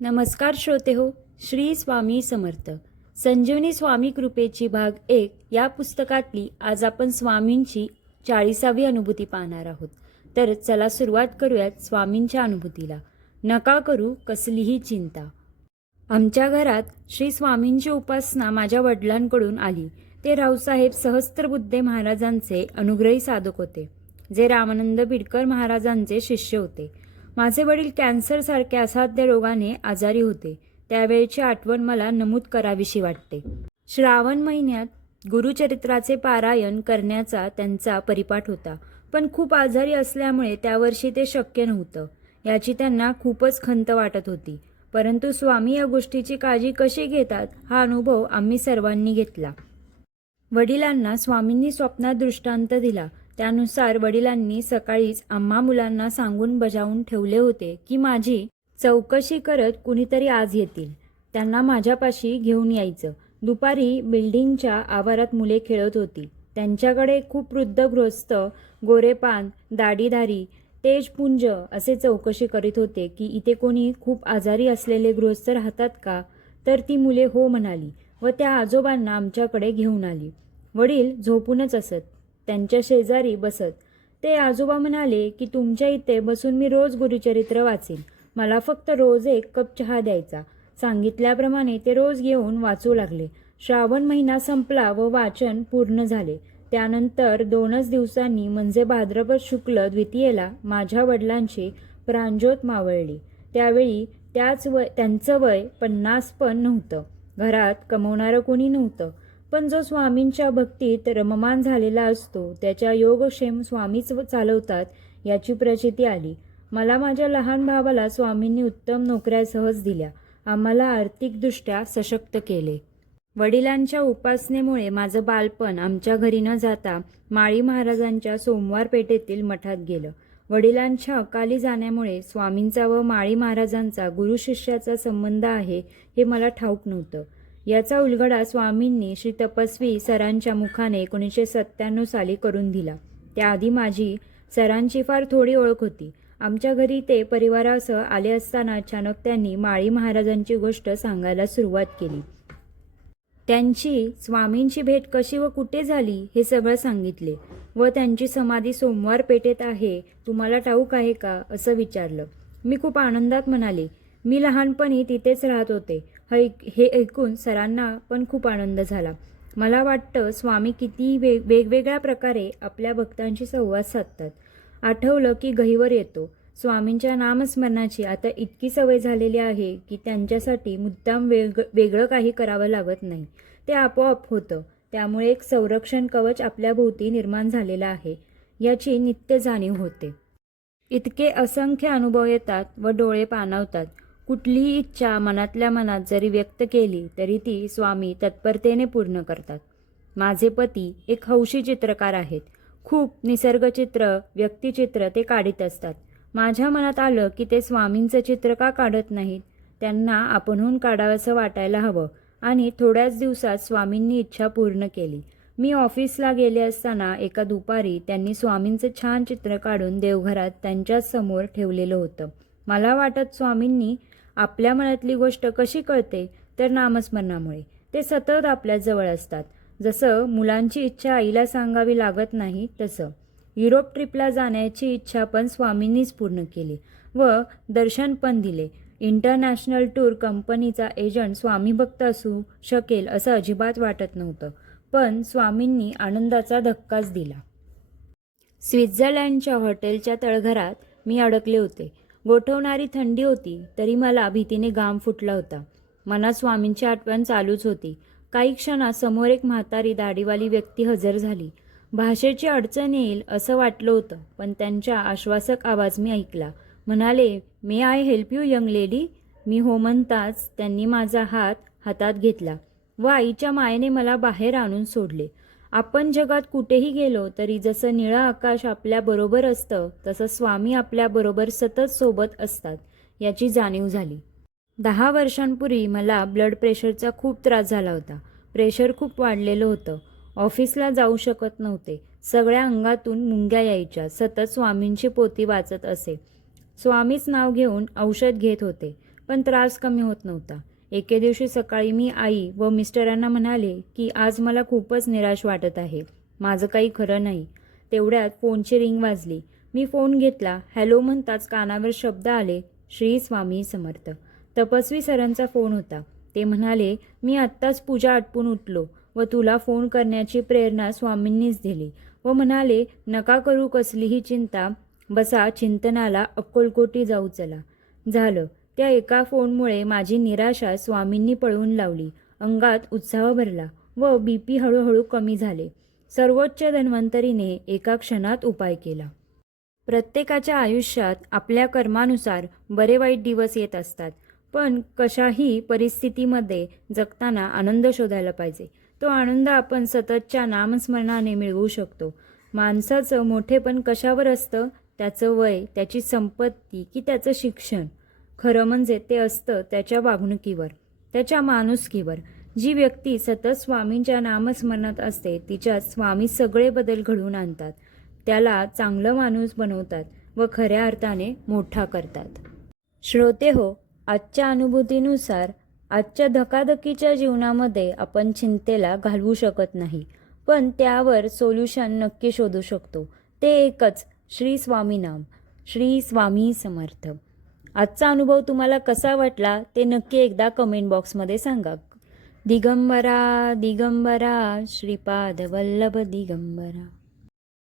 नमस्कार श्रोते हो. श्री स्वामी समर्थ. संजीवनी स्वामी कृपेची भाग 1 या पुस्तकातली आज आपण स्वामींची 40वी अनुभूती पाहणार आहोत. तर चला सुरुवात करूयात स्वामींच्या अनुभूतीला. नका करू कसलीही चिंता. आमच्या घरात श्री स्वामींची उपासना माझ्या वडिलांकडून आली. ते रावसाहेब सहस्त्रबुद्धे महाराजांचे अनुग्रही साधक होते, जे रामानंद बिडकर महाराजांचे शिष्य होते. माझे वडील कॅन्सरसारख्या असाध्य रोगाने आजारी होते. त्यावेळची आठवण मला नमूद करावीशी वाटते. श्रावण महिन्यात गुरुचरित्राचे पारायण करण्याचा त्यांचा परिपाठ होता, पण खूप आजारी असल्यामुळे त्यावर्षी ते शक्य नव्हतं. याची त्यांना खूपच खंत वाटत होती. परंतु स्वामी या गोष्टीची काळजी कशी घेतात हा अनुभव आम्ही सर्वांनी घेतला. वडिलांना स्वामींनी स्वप्नात दृष्टांत दिला. त्यानुसार वडिलांनी सकाळीच आम्हा मुलांना सांगून बजावून ठेवले होते की माझी चौकशी करत कुणीतरी आज येतील. त्यांना माझ्यापाशी घेऊन यायचं. दुपारी बिल्डिंगच्या आवारात मुले खेळत होती. त्यांच्याकडे खूप वृद्ध गृहस्थ, गोरेपान, दाढीधारी, तेजपुंज असे चौकशी करीत होते की इथे कोणी खूप आजारी असलेले गृहस्थ राहतात का. तर ती मुले हो म्हणाली व त्या आजोबांना आमच्याकडे घेऊन आली. वडील झोपूनच असत. त्यांच्या शेजारी बसत. ते आजोबा म्हणाले की तुमच्या इथे बसून मी रोज गुरुचरित्र वाचीन. मला फक्त रोज 1 कप चहा द्यायचा. सांगितल्याप्रमाणे ते रोज येऊन वाचू लागले. श्रावण महिना संपला व वाचन पूर्ण झाले. त्यानंतर 2च दिवसांनी म्हणजे भाद्रपद शुक्ल द्वितीयेला माझ्या वडिलांची प्राणज्योत मावळली. त्यावेळी त्यांचं वय 50 पण नव्हतं. घरात कमवणारं कोणी नव्हतं. पण जो स्वामींच्या भक्तीत रममान झालेला असतो त्याच्या योगक्षेम स्वामीच चालवतात याची प्रचिती आली. मला माझ्या लहान भावाला स्वामींनी उत्तम नोकऱ्या सहज दिल्या. आम्हाला आर्थिकदृष्ट्या सशक्त केले. वडिलांच्या उपासनेमुळे माझं बालपण आमच्या घरी न जाता माळी महाराजांच्या सोमवार पेठेतील मठात गेलं. वडिलांच्या अकाली जाण्यामुळे स्वामींचा व माळी महाराजांचा गुरुशिष्याचा संबंध आहे हे मला ठाऊक नव्हतं. याचा उलगडा स्वामींनी श्री तपस्वी सरांच्या मुखाने 1997 साली करून दिला. त्याआधी माझी सरांची फार थोडी ओळख होती. आमच्या घरी ते परिवारासह आले असताना अचानक त्यांनी माळी महाराजांची गोष्ट सांगायला सुरुवात केली. त्यांची स्वामींची भेट कशी व कुठे झाली हे सगळं सांगितले व त्यांची समाधी सोमवार पेठेत आहे, तुम्हाला ठाऊक आहे का असं विचारलं. मी खूप आनंदात म्हणाले, मी लहानपणी तिथेच राहत होते. हे ऐकून सरांना पण खूप आनंद झाला. मला वाटतं स्वामी किती वेगवेगळ्या प्रकारे आपल्या भक्तांशी संवाद साधतात. आठवलं की गहिवर येतो. स्वामींच्या नामस्मरणाची आता इतकी सवय झालेली आहे की त्यांच्यासाठी मुद्दाम वेगळं काही करावं लागत नाही. ते आपोआप होतं. त्यामुळे एक संरक्षण कवच आपल्या भोवती निर्माण झालेलं आहे याची नित्य जाणीव होते. इतके असंख्य अनुभव येतात व डोळे पाणावतात. कुठलीही इच्छा मनातल्या मनात जरी व्यक्त केली तरी ती स्वामी तत्परतेने पूर्ण करतात. माझे पती एक हौशी चित्रकार आहेत. खूप निसर्गचित्र, व्यक्तिचित्र ते काढीत असतात. माझ्या मनात आलं की ते स्वामींचं चित्र का काढत नाहीत. त्यांना आपणहून काढावंसं वाटायला हवं आणि थोड्याच दिवसात स्वामींनी इच्छा पूर्ण केली. मी ऑफिसला गेले असताना एका दुपारी त्यांनी स्वामींचं छान चित्र काढून देवघरात त्यांच्याच समोर ठेवलेलं होतं. मला वाटत स्वामींनी आपल्या मनातली गोष्ट कशी कळते तर नामस्मरणामुळे. ते सतत आपल्या जवळ असतात. जसं मुलांची इच्छा आईला सांगावी लागत नाही तसं. युरोप ट्रिपला जाण्याची इच्छा पण स्वामींनीच पूर्ण केली व दर्शन पण दिले. इंटरनॅशनल टूर कंपनीचा एजंट स्वामी भक्त असू शकेल असं अजिबात वाटत नव्हतं, पण स्वामींनी आनंदाचा धक्काच दिला. स्वित्झर्लंडच्या हॉटेलच्या तळघरात मी अडकले होते. गोठवणारी थंडी होती तरी मला भीतीने घाम फुटला होता. मनात स्वामींची आठवण चालूच होती. काही क्षणात समोर एक म्हातारी दाढीवाली व्यक्ती हजर झाली. भाषेची अडचण येईल असं वाटलं होतं, पण त्यांच्या आश्वासक आवाज मी ऐकला. म्हणाले, may I help you young lady. मी हो म्हणताच त्यांनी माझा हात हातात घेतला व आईच्या मायेने मला बाहेर आणून सोडले. आपण जगात कुठेही गेलो तरी जसं निळं आकाश आपल्याबरोबर असतं तसं स्वामी आपल्याबरोबर सतत सोबत असतात याची जाणीव झाली. 10 वर्षांपूर्वी मला ब्लड प्रेशरचा खूप त्रास झाला होता. प्रेशर खूप वाढलेलं होतं. ऑफिसला जाऊ शकत नव्हते. सगळ्या अंगातून मुंग्या यायच्या. सतत स्वामींची पोथी वाचत असे. स्वामीच नाव घेऊन औषध घेत होते. पण त्रास कमी होत नव्हता. एके दिवशी सकाळी मी आई व मिस्टरांना म्हणाले की आज मला खूपच निराश वाटत आहे. माझं काही खरं नाही. तेवढ्यात फोनची रिंग वाजली. मी फोन घेतला. हॅलो म्हणताच कानावर शब्द आले, श्री स्वामी समर्थ. तपस्वी सरांचा फोन होता. ते म्हणाले, मी आत्ताच पूजा आटपून उठलो व तुला फोन करण्याची प्रेरणा स्वामींनीच दिली व म्हणाले, नका करू कसलीही चिंता, बसा चिंतनाला, अक्कलकोटी जाऊ चला. झालं. त्या एका फोनमुळे माझी निराशा स्वामींनी पळवून लावली. अंगात उत्साह भरला व बीपी हळूहळू कमी झाले. सर्वोच्च धन्वंतरीने एका क्षणात उपाय केला. प्रत्येकाच्या आयुष्यात आपल्या कर्मानुसार बरे वाईट दिवस येत असतात, पण कशाही परिस्थितीमध्ये जगताना आनंद शोधायला पाहिजे. तो आनंद आपण सततच्या नामस्मरणाने मिळवू शकतो. माणसाचं मोठेपण कशावर असतं? त्याचं वय, त्याची संपत्ती की त्याचं शिक्षण? खरं म्हणजे ते असतं त्याच्या वागणुकीवर, त्याच्या माणुसकीवर. जी व्यक्ती सतत स्वामींच्या नामस्मरणात असते तिच्यात स्वामी सगळे बदल घडवून आणतात, त्याला चांगलं माणूस बनवतात व खऱ्या अर्थाने मोठा करतात. श्रोते हो, आजच्या अनुभूतीनुसार आजच्या धकाधकीच्या जीवनामध्ये आपण चिंतेला घालवू शकत नाही, पण त्यावर सोल्युशन नक्की शोधू शकतो. ते एकच, श्री स्वामी नाम. श्री स्वामी समर्थ. आजचा अनुभव तुम्हाला कसा वाटला ते नक्की एकदा कमेंट बॉक्समध्ये सांगा. दिगंबरा दिगंबरा श्रीपाद वल्लभ दिगंबरा.